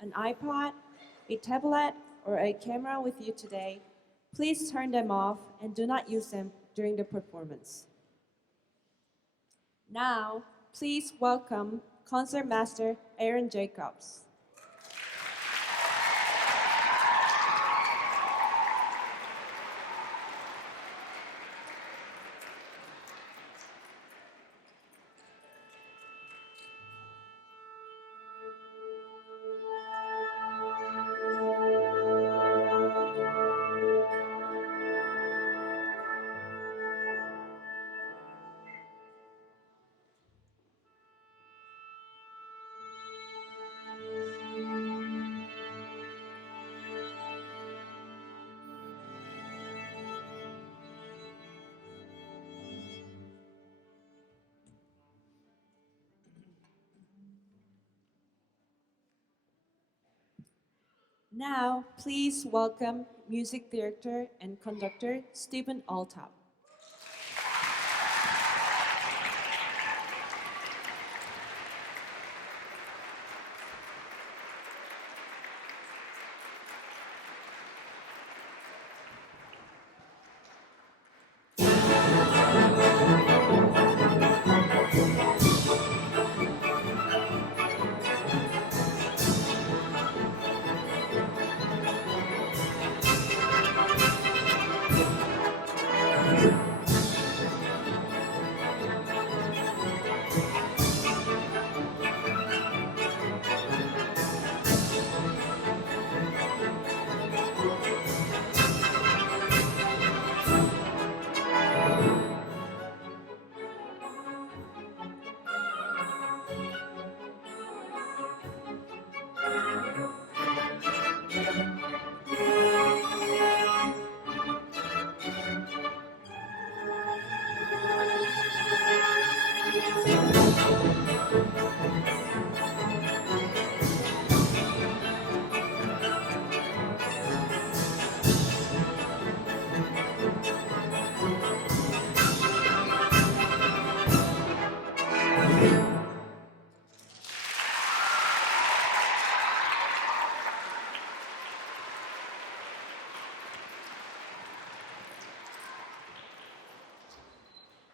an iPod, a tablet, or a camera with you today, please turn them off and do not use them during the performance. Now, please welcome Concertmaster Aaron Jacobs. Now, please welcome music director and conductor Stephen Alltop.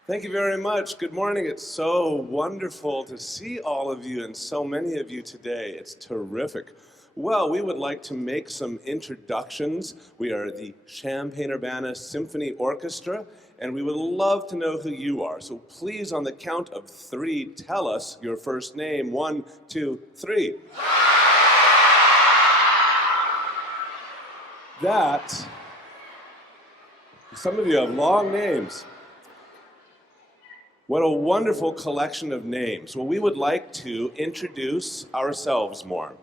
Thank you very much. Good morning. It's so wonderful to see all of you and so many of you today. It's terrific. Well, we would like to make some introductions. We are the Champaign-Urbana Symphony Orchestra, and we would love to know who you are. So please, on the count of 3, tell us your first name. 1, 2, 3. That, some of you have long names. What a wonderful collection of names. Well, we would like to introduce ourselves more.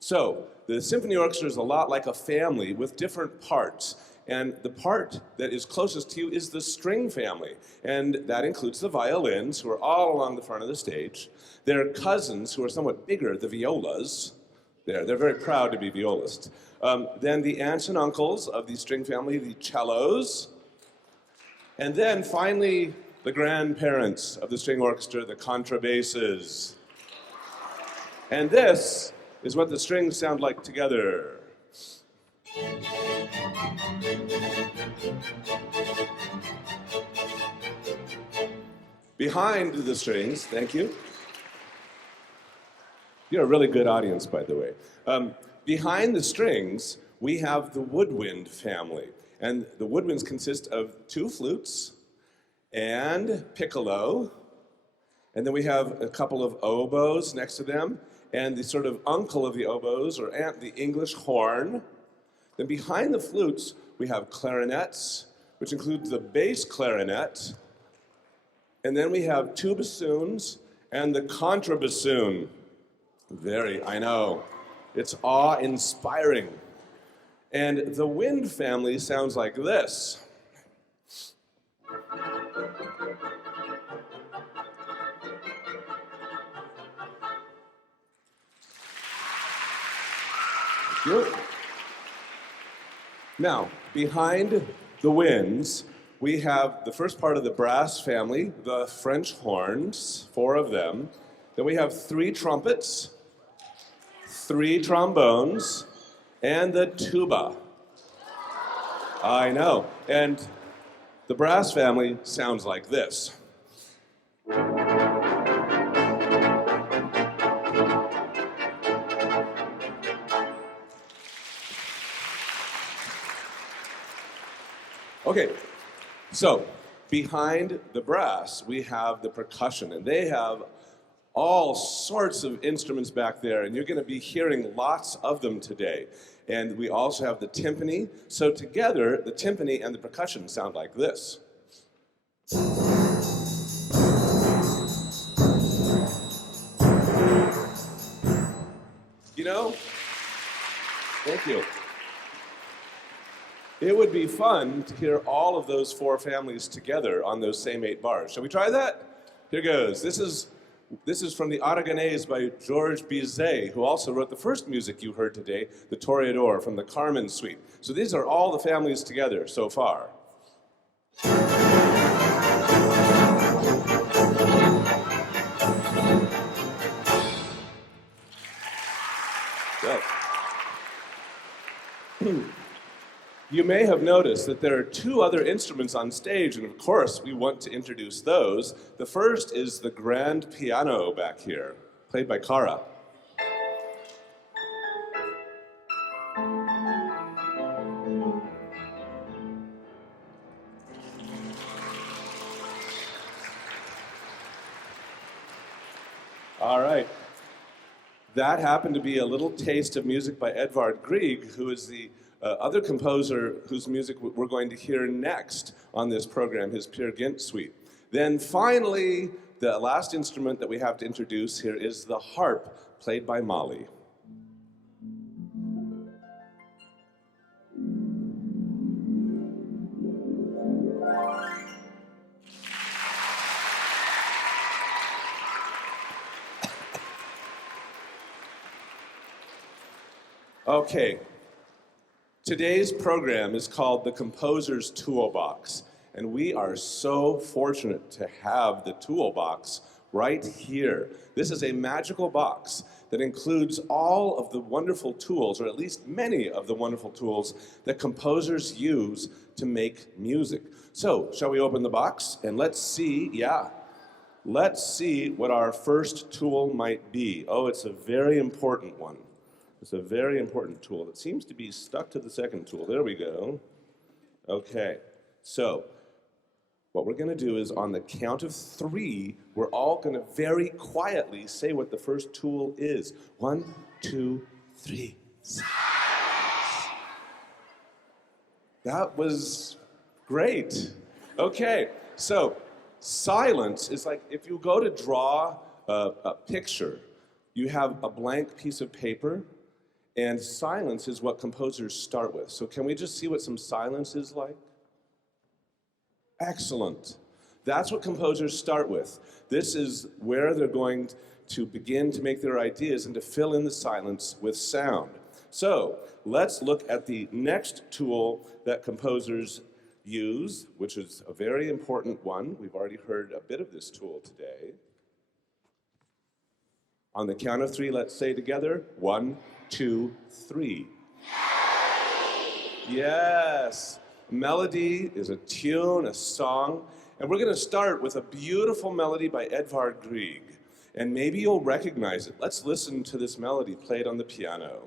So, the Symphony Orchestra is a lot like a family with different parts. And the part that is closest to you is the string family. And that includes the violins, who are all along the front of the stage. Their cousins, who are somewhat bigger, the violas. They're very proud to be violists. Then the aunts and uncles of the string family, the cellos. And then finally, the grandparents of the string orchestra, the contrabasses. And this is what the strings sound like together. Behind the strings, thank you. You're a really good audience, by the way. Behind the strings, we have the woodwind family. And the woodwinds consist of 2 flutes, and piccolo, and then we have a couple of oboes next to them, and the sort of uncle of the oboes, or aunt, the English horn. Then behind the flutes, we have clarinets, which includes the bass clarinet, and then we have 2 bassoons and the contrabassoon. I know, it's awe-inspiring. And the wind family sounds like this. Thank you. Now, behind the winds, we have the first part of the brass family, the French horns, 4 of them. Then we have 3 trumpets, 3 trombones, and the tuba. I know. And the brass family sounds like this. Okay, so behind the brass, we have the percussion, and they have all sorts of instruments back there, and you're going to be hearing lots of them today. And we also have the timpani. So together, the timpani and the percussion sound like this. You know, thank you. It would be fun to hear all of those 4 families together on those same 8 bars. Shall we try that? Here goes. This is from the Aragonese by Georges Bizet, who also wrote the first music you heard today, the Toreador from the Carmen suite. So these are all the families together so far. So. You may have noticed that there are 2 other instruments on stage, and of course we want to introduce those. The first is the grand piano back here, played by Carmen. All right. That happened to be a little taste of music by Edvard Grieg, who is the other composer whose music we're going to hear next on this program, his Peer Gynt suite. Then finally, the last instrument that we have to introduce here is the harp, played by Molly. Okay. Today's program is called the Composer's Toolbox, and we are so fortunate to have the Toolbox right here. This is a magical box that includes all of the wonderful tools, or at least many of the wonderful tools that composers use to make music. So, shall we open the box and let's see what our first tool might be. Oh, it's a very important one. It's a very important tool. It seems to be stuck to the second tool. There we go. Okay, so what we're going to do is on the count of 3, we're all going to very quietly say what the first tool is. 1, 2, 3. That was great. Okay, so silence is like if you go to draw a picture, you have a blank piece of paper, and silence is what composers start with. So can we just see what some silence is like? Excellent. That's what composers start with. This is where they're going to begin to make their ideas and to fill in the silence with sound. So let's look at the next tool that composers use, which is a very important one. We've already heard a bit of this tool today. On the count of 3, let's say together, 1, 2, 3. Yes. Melody is a tune, a song, and we're going to start with a beautiful melody by Edvard Grieg, and maybe you'll recognize it. Let's listen to this melody played on the piano.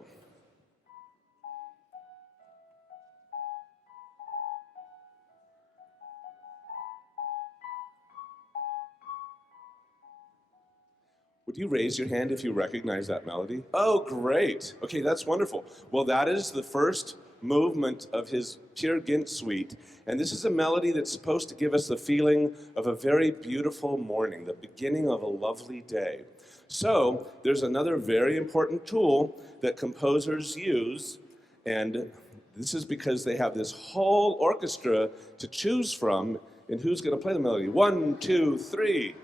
Would you raise your hand if you recognize that melody? Oh, great. Okay, that's wonderful. Well, that is the first movement of his Peer Gynt suite, and this is a melody that's supposed to give us the feeling of a very beautiful morning, the beginning of a lovely day. So, there's another very important tool that composers use, and this is because they have this whole orchestra to choose from, and who's going to play the melody? 1, 2, 3.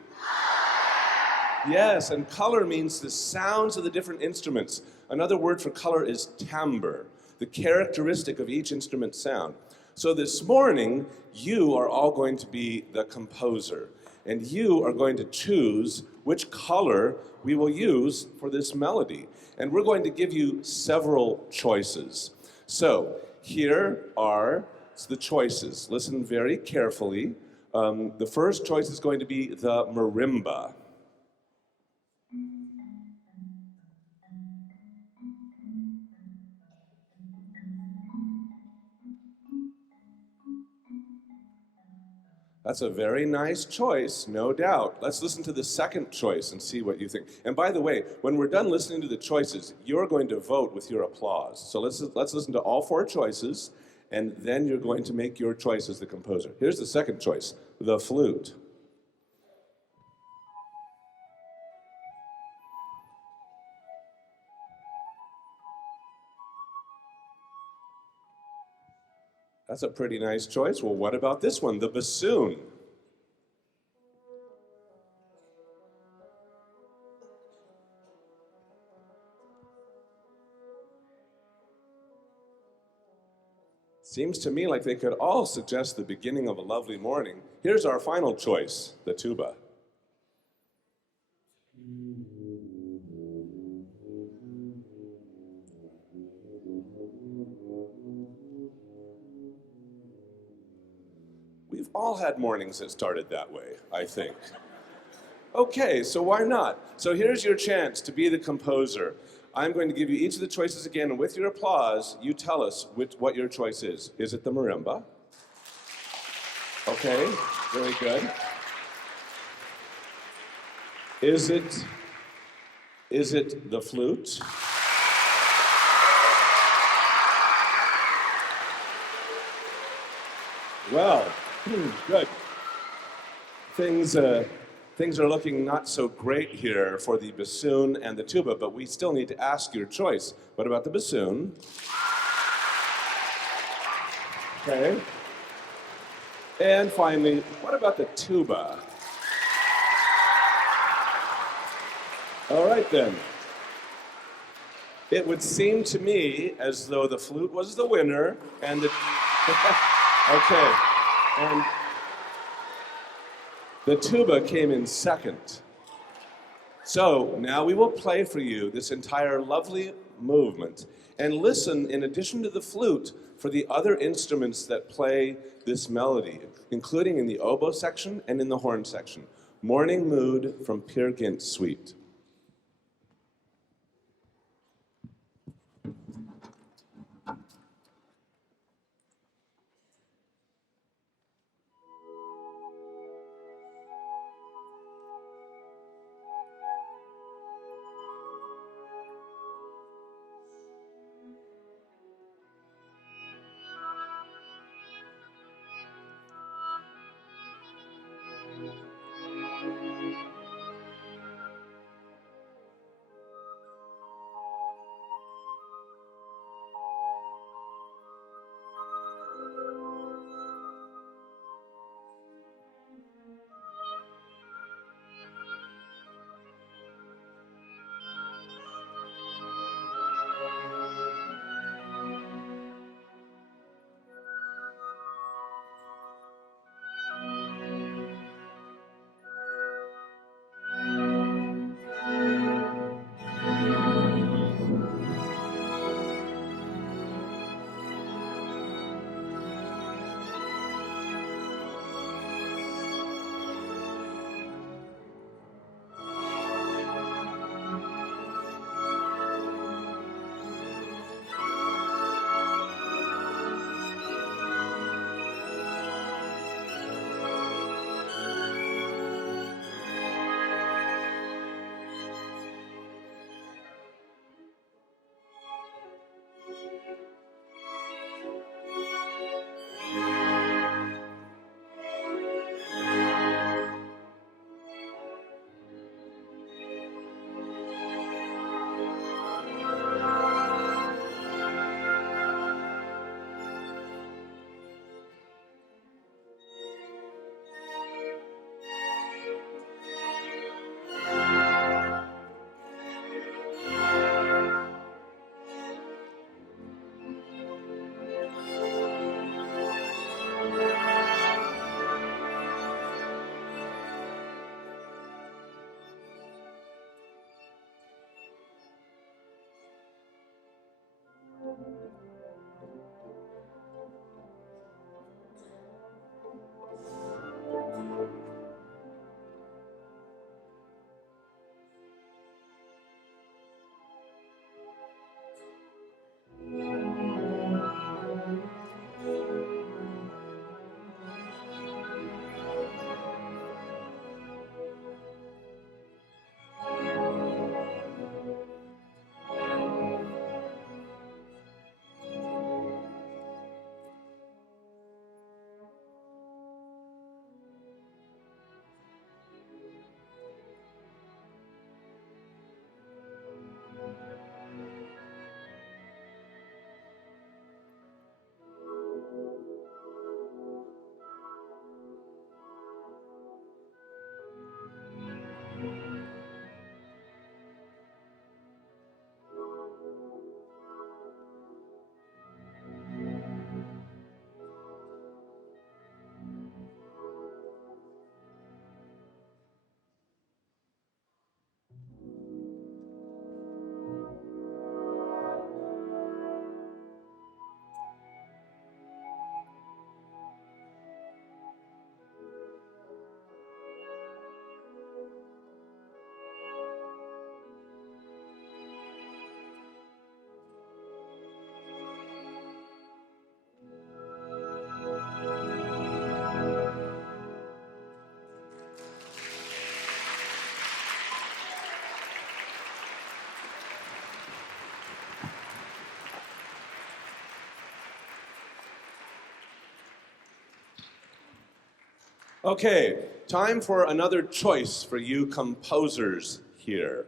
Yes, and color means the sounds of the different instruments. Another word for color is timbre, the characteristic of each instrument's sound. So this morning, you are all going to be the composer, and you are going to choose which color we will use for this melody. And we're going to give you several choices. So here are the choices. Listen very carefully. The first choice is going to be the marimba. That's a very nice choice, no doubt. Let's listen to the second choice and see what you think. And by the way, when we're done listening to the choices, you're going to vote with your applause. So let's listen to all four choices, and then you're going to make your choice as the composer. Here's the second choice, the flute. That's a pretty nice choice. Well, what about this one, the bassoon? Seems to me like they could all suggest the beginning of a lovely morning. Here's our final choice, the tuba. We've all had mornings that started that way, I think. Okay, so why not? So here's your chance to be the composer. I'm going to give you each of the choices again, and with your applause, you tell us what your choice is. Is it the marimba? Okay, very good. Is it the flute? Well, good. Things are looking not so great here for the bassoon and the tuba, but we still need to ask your choice. What about the bassoon? Okay. And finally, what about the tuba? All right then. It would seem to me as though the flute was the winner and the... Okay. And the tuba came in second. So now we will play for you this entire lovely movement and listen, in addition to the flute, for the other instruments that play this melody, including in the oboe section and in the horn section. Morning Mood from Peer Gynt Suite. Okay, time for another choice for you composers here.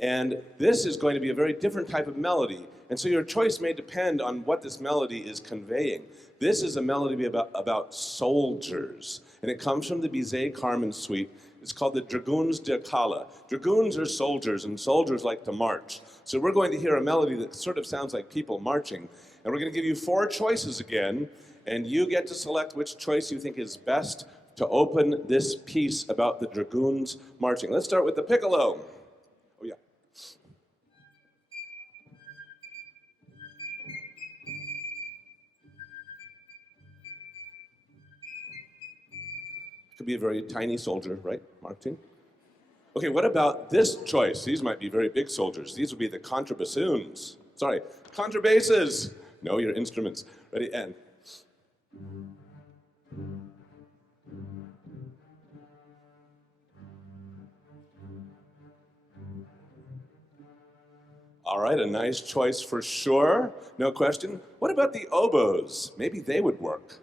And this is going to be a very different type of melody. And so your choice may depend on what this melody is conveying. This is a melody about soldiers. And it comes from the Bizet Carmen suite. It's called the Dragoons de Cala. Dragoons are soldiers, and soldiers like to march. So we're going to hear a melody that sort of sounds like people marching. And we're going to give you 4 choices again, and you get to select which choice you think is best to open this piece about the dragoons marching. Let's start with the piccolo. Oh, yeah. Could be a very tiny soldier, right, marching? Okay, what about this choice? These might be very big soldiers. These would be the contrabassoons. Sorry, contrabasses. Know your instruments. Ready, and. All right, a nice choice for sure. No question. What about the oboes? Maybe they would work.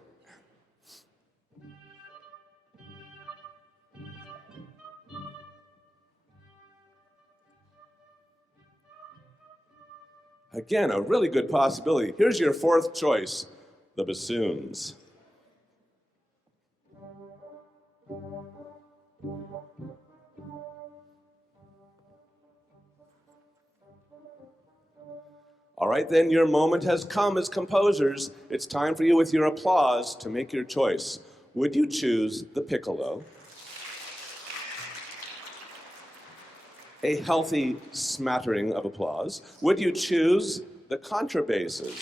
Again, a really good possibility. Here's your 4th choice, the bassoons. All right, then your moment has come as composers. It's time for you with your applause to make your choice. Would you choose the piccolo? A healthy smattering of applause. Would you choose the contrabasses?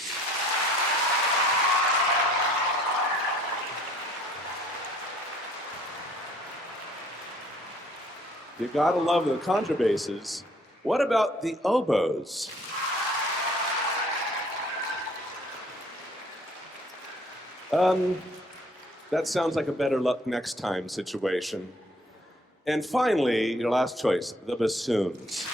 You gotta love the contrabasses. What about the oboes? That sounds like a better luck next time situation. And finally, your last choice, the bassoons.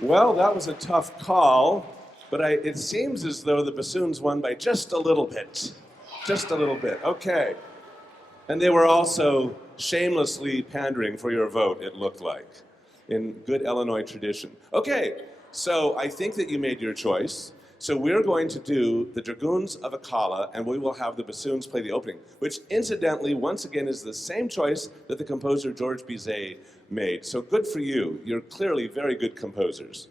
Well, that was a tough call, but it seems as though the bassoons won by just a little bit. Just a little bit, okay. And they were also shamelessly pandering for your vote, it looked like, in good Illinois tradition. Okay, so I think that you made your choice. So we're going to do the Dragoons of Akala, and we will have the bassoons play the opening, which incidentally, once again, is the same choice that the composer George Bizet made. So good for you. You're clearly very good composers.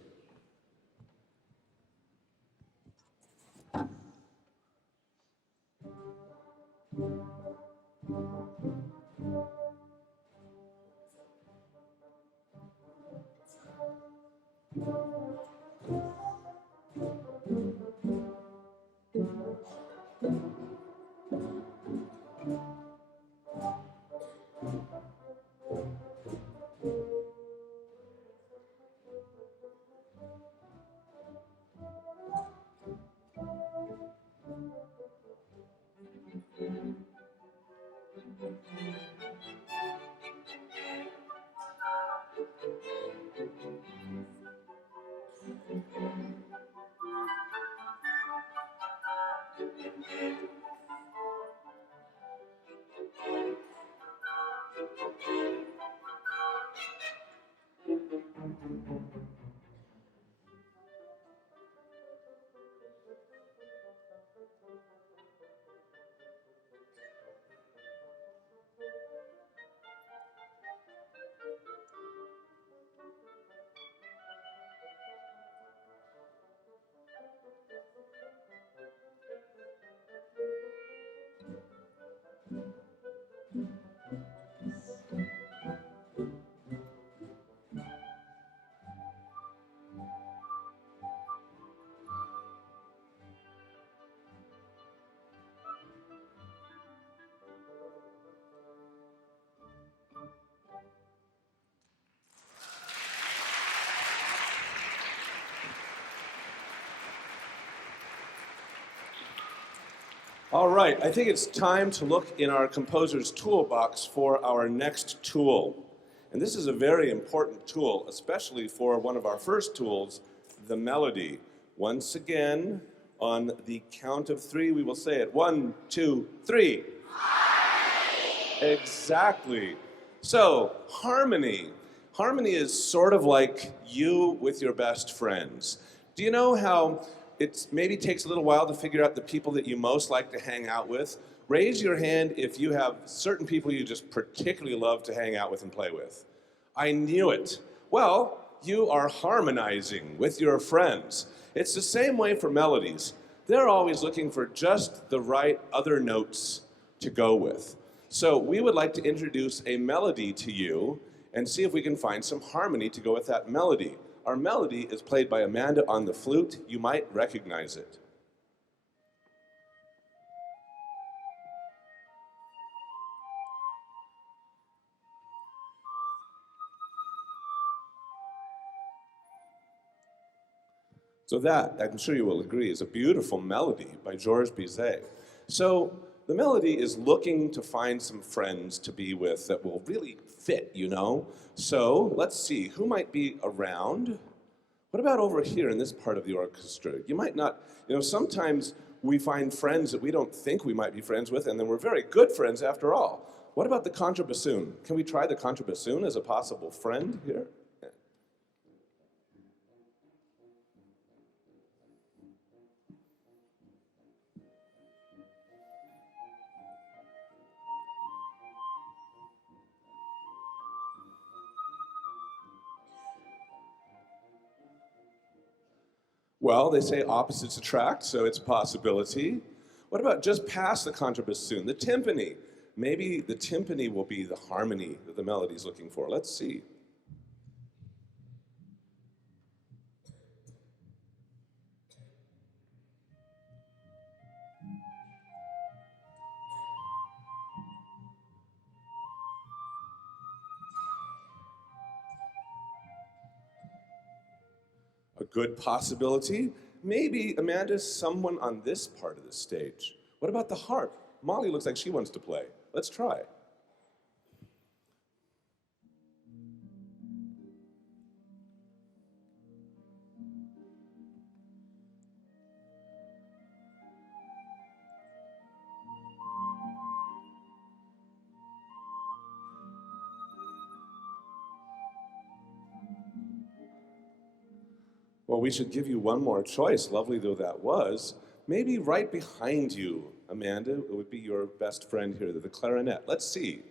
All right, I think it's time to look in our composer's toolbox for our next tool. And this is a very important tool, especially for one of our first tools, the melody. Once again, on the count of 3, we will say it. 1, 2, 3. Exactly. So, harmony. Harmony is sort of like you with your best friends. Do you know how it maybe takes a little while to figure out the people that you most like to hang out with? Raise your hand if you have certain people you just particularly love to hang out with and play with. I knew it. Well, you are harmonizing with your friends. It's the same way for melodies. They're always looking for just the right other notes to go with. So we would like to introduce a melody to you and see if we can find some harmony to go with that melody. Our melody is played by Amanda on the flute. You might recognize it. So that, I'm sure you will agree, is a beautiful melody by Georges Bizet. So the melody is looking to find some friends to be with that will really fit, you know? So let's see, who might be around? What about over here in this part of the orchestra? You might not, you know, sometimes we find friends that we don't think we might be friends with, and then we're very good friends after all. What about the contrabassoon? Can we try the contrabassoon as a possible friend here? Well, they say opposites attract, so it's a possibility. What about just past the contrabassoon, the timpani? Maybe the timpani will be the harmony that the melody's looking for. Let's see. A good possibility. Maybe Amanda's someone on this part of the stage. What about the harp? Molly looks like she wants to play. Let's try. Well, we should give you one more choice, lovely though that was. Maybe right behind you, Amanda, it would be your best friend here, the clarinet. Let's see.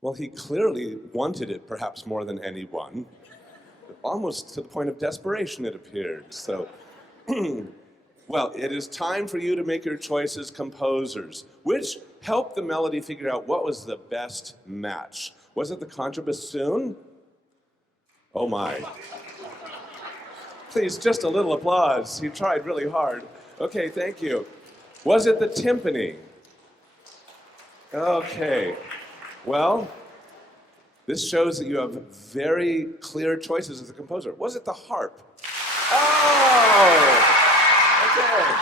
Well, he clearly wanted it perhaps more than anyone, almost to the point of desperation, it appeared. So, well, it is time for you to make your choices, composers. Which helped the melody figure out what was the best match? Was it the contrabassoon? Oh my. Please, just a little applause. He tried really hard. Okay, thank you. Was it the timpani? Okay. Well, this shows that you have very clear choices as a composer. Was it the harp? Oh! Okay.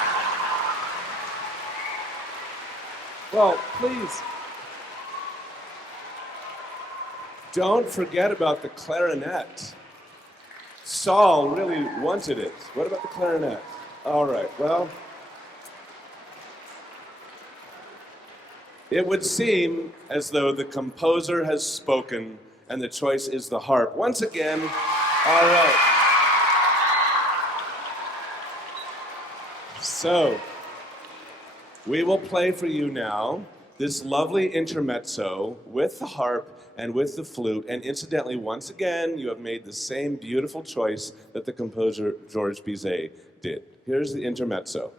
Well, please, don't forget about the clarinet. Saul really wanted it. What about the clarinet? All right, well, it would seem as though the composer has spoken and the choice is the harp. Once again, all right. So, we will play for you now this lovely intermezzo with the harp and with the flute. And incidentally, once again, you have made the same beautiful choice that the composer Georges Bizet did. Here's the intermezzo.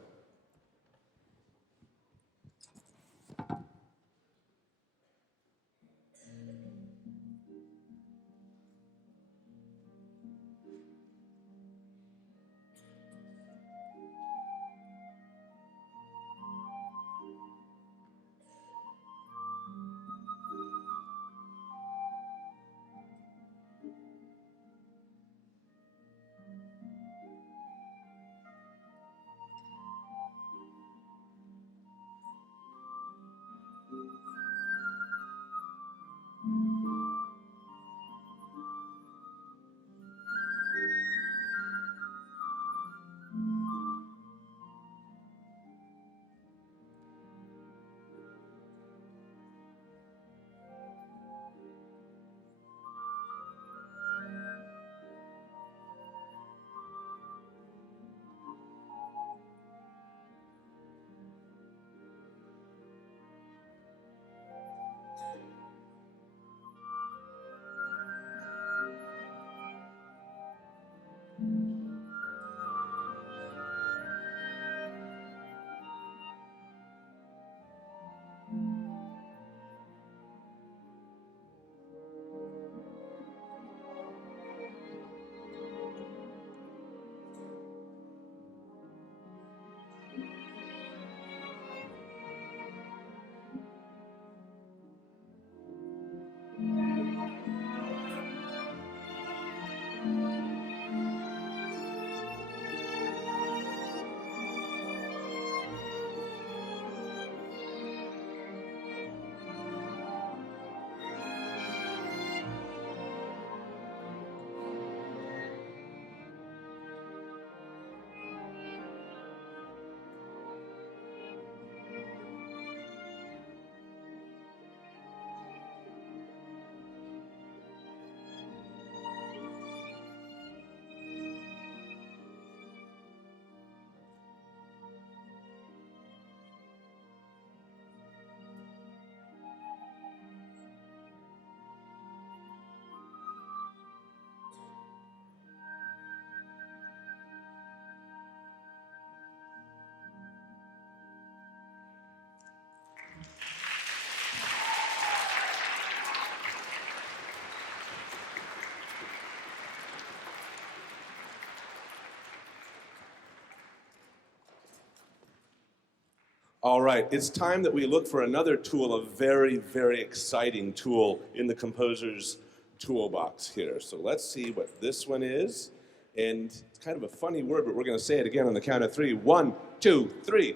All right, it's time that we look for another tool, a very, very exciting tool in the composer's toolbox here. So let's see what this one is. And it's kind of a funny word, but we're going to say it again on the count of 3. 1, 2, 3.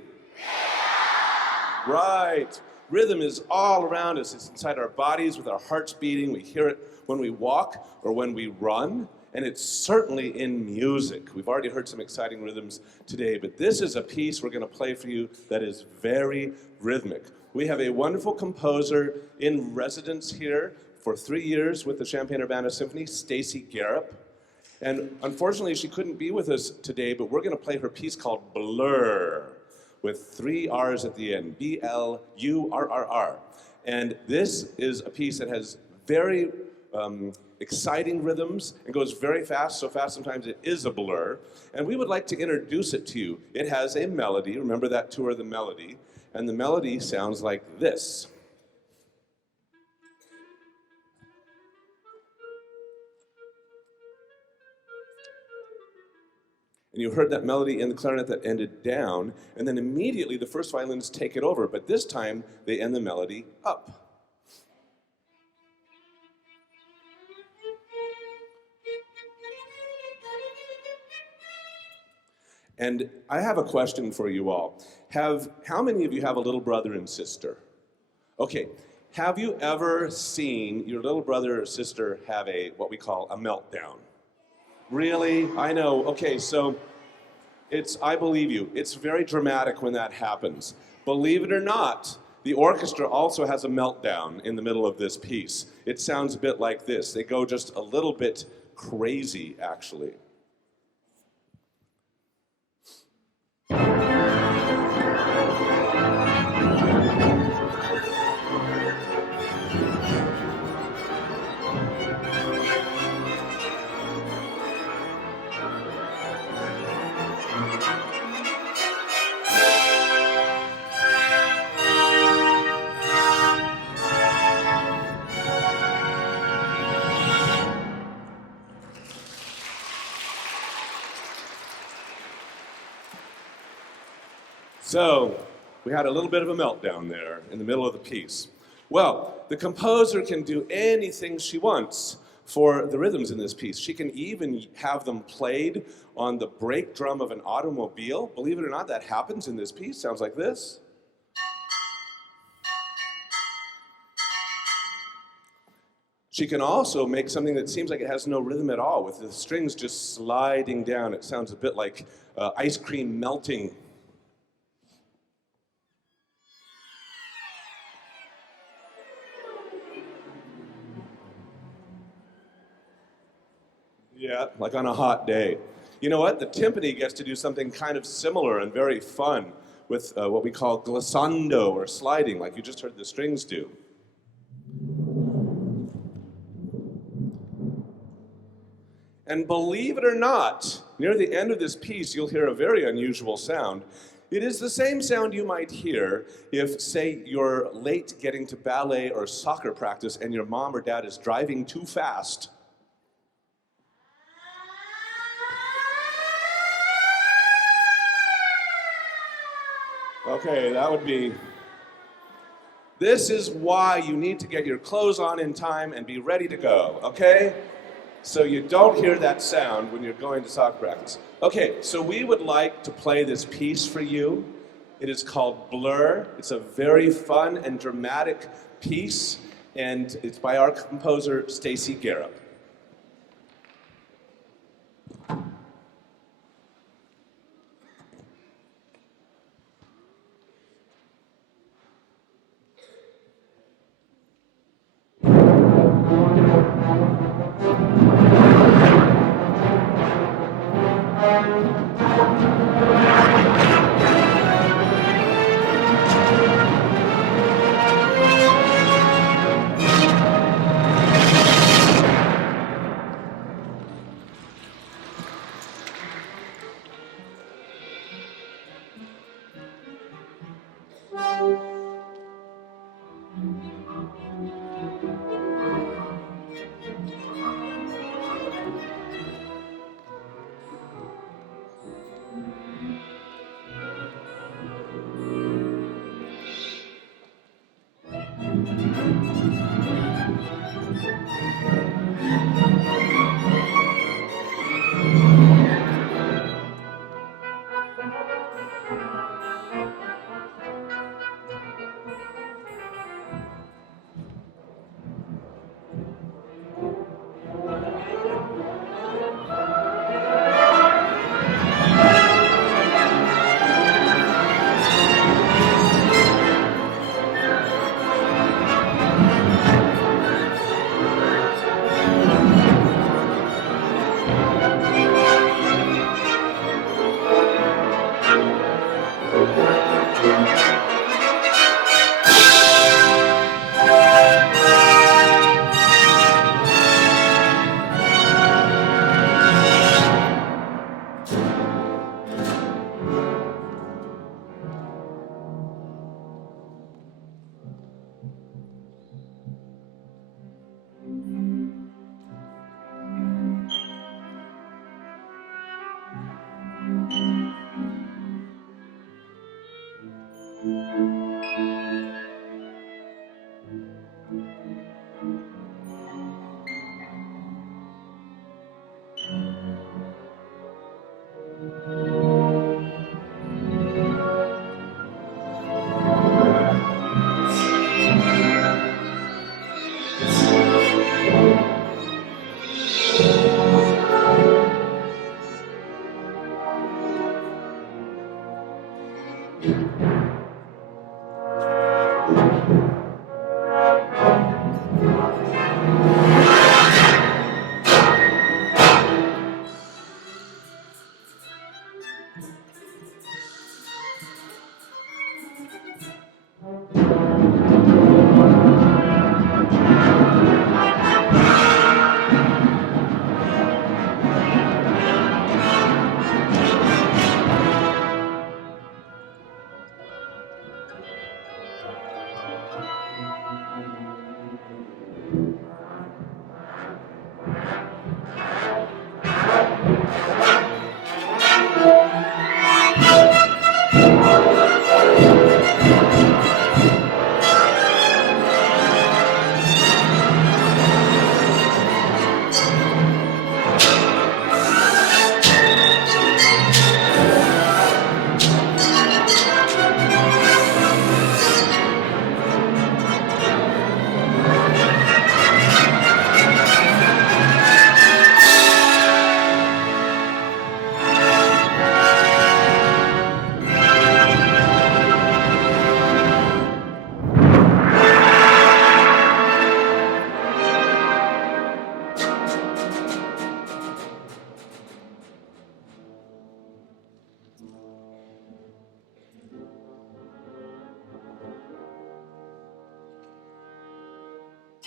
Right. Rhythm is all around us. It's inside our bodies with our hearts beating. We hear it when we walk or when we run. And it's certainly in music. We've already heard some exciting rhythms today, but this is a piece we're going to play for you that is very rhythmic. We have a wonderful composer in residence here for 3 years with the Champaign-Urbana Symphony, Stacy Garrop. And unfortunately, she couldn't be with us today, but we're going to play her piece called Blurrr, with 3 R's at the end, B-L-U-R-R-R. And this is a piece that has very exciting rhythms and goes very fast, so fast sometimes it is a blur. And we would like to introduce it to you. It has a melody, remember that tour, the melody, and the melody sounds like this. And you heard that melody in the clarinet that ended down, and then immediately the first violins take it over, but this time they end the melody up. And I have a question for you all. How many of you have a little brother and sister? Okay, have you ever seen your little brother or sister have what we call a meltdown? Really? I know. Okay, so I believe you. It's very dramatic when that happens. Believe it or not, the orchestra also has a meltdown in the middle of this piece. It sounds a bit like this. They go just a little bit crazy, actually. So, we had a little bit of a meltdown there in the middle of the piece. Well, the composer can do anything she wants for the rhythms in this piece. She can even have them played on the brake drum of an automobile. Believe it or not, that happens in this piece. Sounds like this. She can also make something that seems like it has no rhythm at all, with the strings just sliding down. It sounds a bit like ice cream melting. Yeah, like on a hot day. You know what? The timpani gets to do something kind of similar and very fun with what we call glissando, or sliding, like you just heard the strings do. And believe it or not, near the end of this piece, you'll hear a very unusual sound. It is the same sound you might hear if, say, you're late getting to ballet or soccer practice and your mom or dad is driving too fast. Okay, that would be... This is why you need to get your clothes on in time and be ready to go, okay? So you don't hear that sound when you're going to soccer practice. Okay, so we would like to play this piece for you. It is called Blurrr. It's a very fun and dramatic piece, and it's by our composer, Stacy Garrop.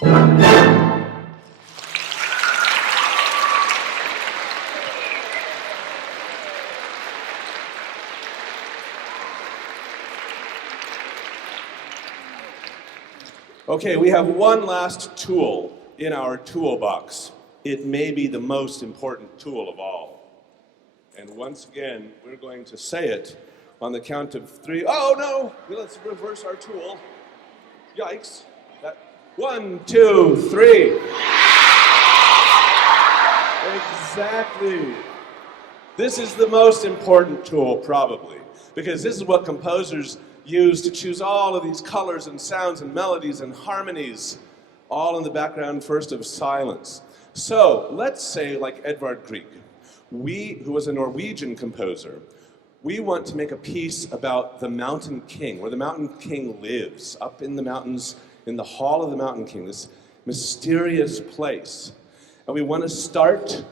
Okay, we have one last tool in our toolbox. It may be the most important tool of all. And once again, we're going to say it on the count of 3. Oh no! Let's reverse our tool. Yikes. 1, 2, 3. Exactly. This is the most important tool, probably, because this is what composers use to choose all of these colors and sounds and melodies and harmonies, all in the background first of silence. So let's say, like Edvard Grieg, who was a Norwegian composer, we want to make a piece about the Mountain King, where the Mountain King lives, up in the mountains, in the Hall of the Mountain King, this mysterious place. And we want to start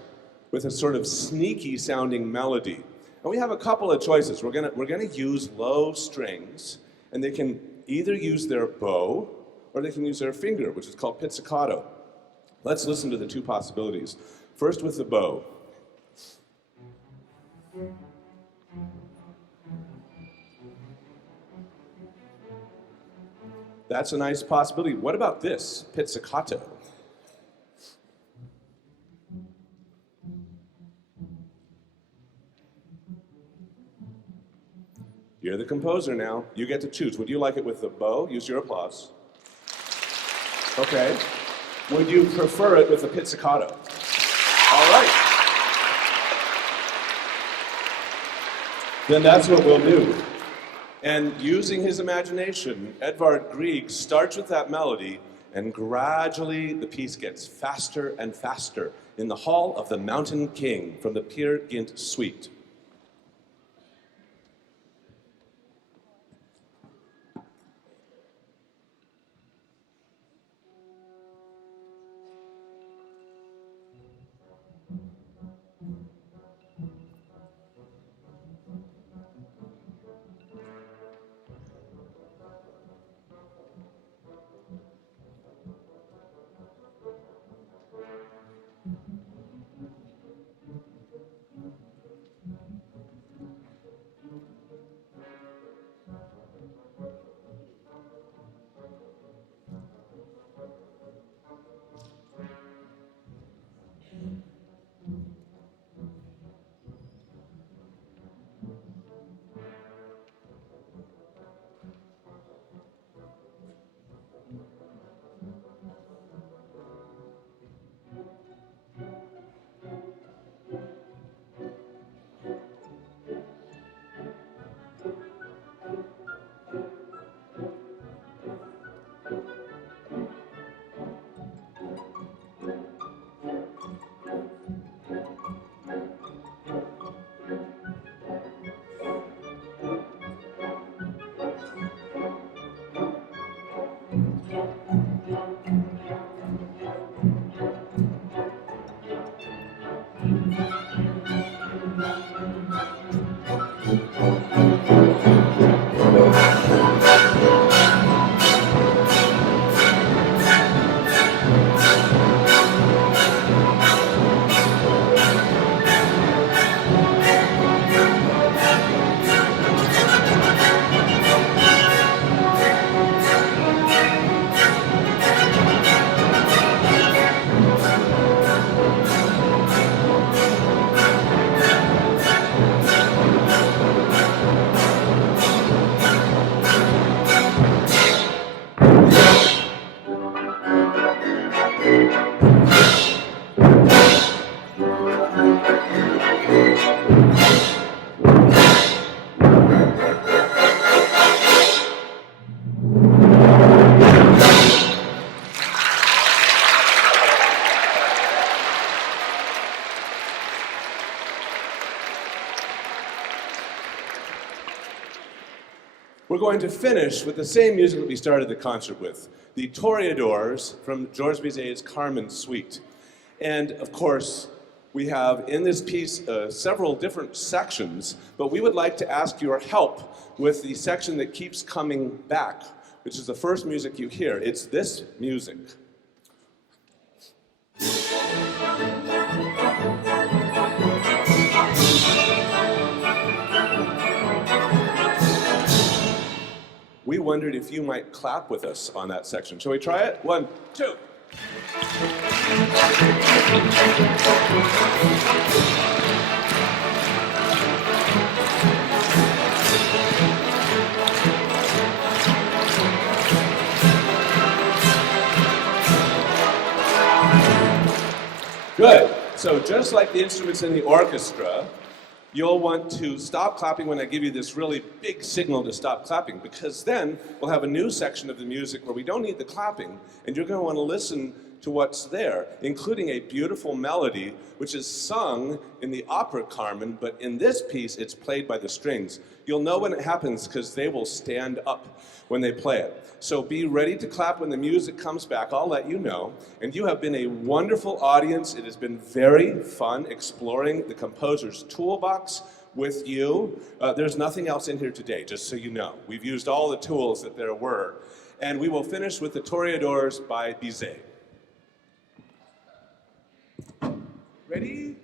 with a sort of sneaky sounding melody. And we have a couple of choices. We're gonna use low strings, and they can either use their bow or they can use their finger, which is called pizzicato. Let's listen to the two possibilities. First with the bow. That's a nice possibility. What about this, pizzicato? You're the composer now. You get to choose. Would you like it with the bow? Use your applause. Okay. Would you prefer it with a pizzicato? All right. Then that's what we'll do. And using his imagination, Edvard Grieg starts with that melody, and gradually the piece gets faster and faster in the Hall of the Mountain King from the Peer Gynt suite. We're going to finish with the same music that we started the concert with, the Toreadors from Georges Bizet's Carmen suite. And of course, we have in this piece several different sections, but we would like to ask your help with the section that keeps coming back, which is the first music you hear. It's this music. wondered if you might clap with us on that section. Shall we try it? 1, 2. Good. So just like the instruments in the orchestra, you'll want to stop clapping when I give you this really big signal to stop clapping, because then we'll have a new section of the music where we don't need the clapping, and you're going to want to listen to what's there, including a beautiful melody which is sung in the opera Carmen, but in this piece it's played by the strings. You'll know when it happens because they will stand up when they play it. So be ready to clap when the music comes back. I'll let you know. And you have been a wonderful audience. It has been very fun exploring the composer's toolbox with you. There's nothing else in here today, just so you know. We've used all the tools that there were. And we will finish with the Toreadors by Bizet. Ready?